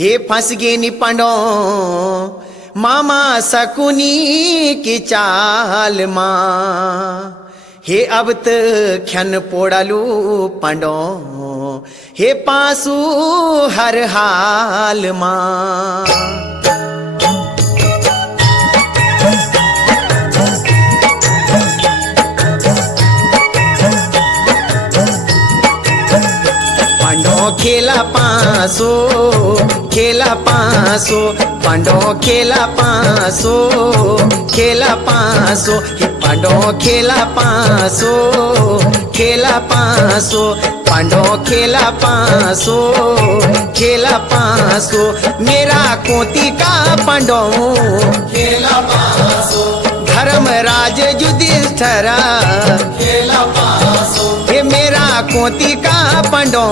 हे फंस गे नि पांडो मामा सकुनी की चाल माँ हे अब ख्यन पोड़ालू पांडो हे पासू हर हाल माँ खेला पासो पांडो खेला पासो हे पांडो खेला पासो पांडो खेला पासो मेरा कोती का पांडो खेला पासो धर्मराज युधिष्ठिर खेला पासो हे मेरा कोती का पांडो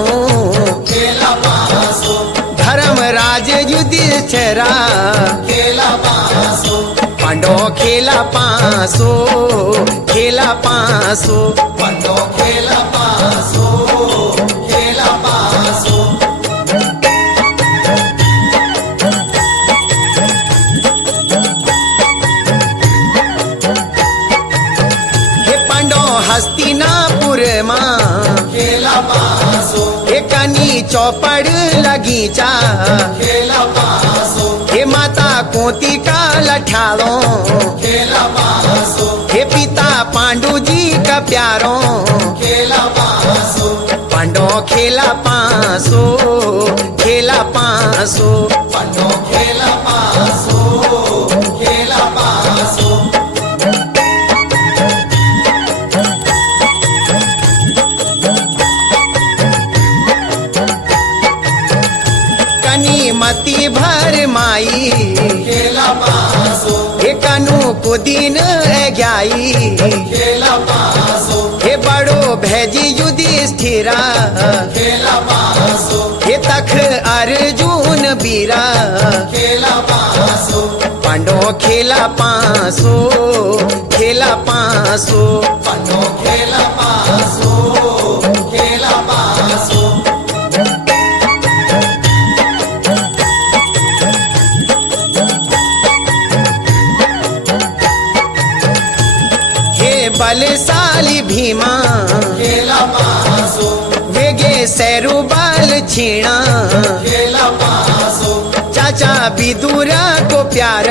खेला पासो धर्मराज युधिष्ठिर खेला पासो पांडो खेला पासो पांडो खेला पासो हे पांडो हस्तिनापुर माँ खेला पासो एकानी चौपड़ लगीचा खेला पासो हे माता कोती का लठालो खेला पासो हे पिता पांडु जी का प्यारो खेला पासो पांडो खेला पासो पांडो खेला पासो कनी मती भर माई खेला पासो हे कनु को दिन ग्याई खेला पासो हे बड़ो भैजी युधिष्ठिर खेला पासो हे तख अर्जुन बीरा खेला पासो पांडो खेला पासो पांडो खेला पासो हे बलशाली भीमा खेला पासो वेगे सैरु बल छीणा खेला पासो चाचा विदुरा को प्यार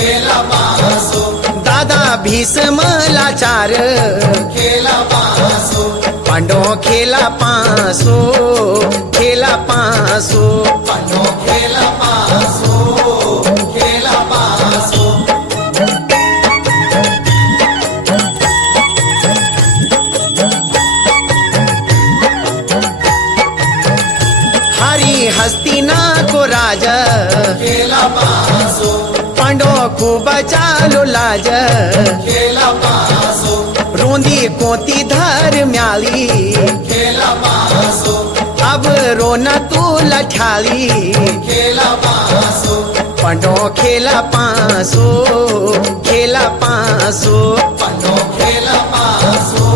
खेला पासो दादा भीष्म लाचार खेला पासो पांडो खेला पासो पांडो खेला पासो हरि हस्तिना को राजा खेला पासो पांडो को बचालो लाज खेला पासो रोंदी कोती धर म्याली खेला पासो अब रोना तू लठाली खेला पासो पांडो खेला पासो पांडो खेला पासो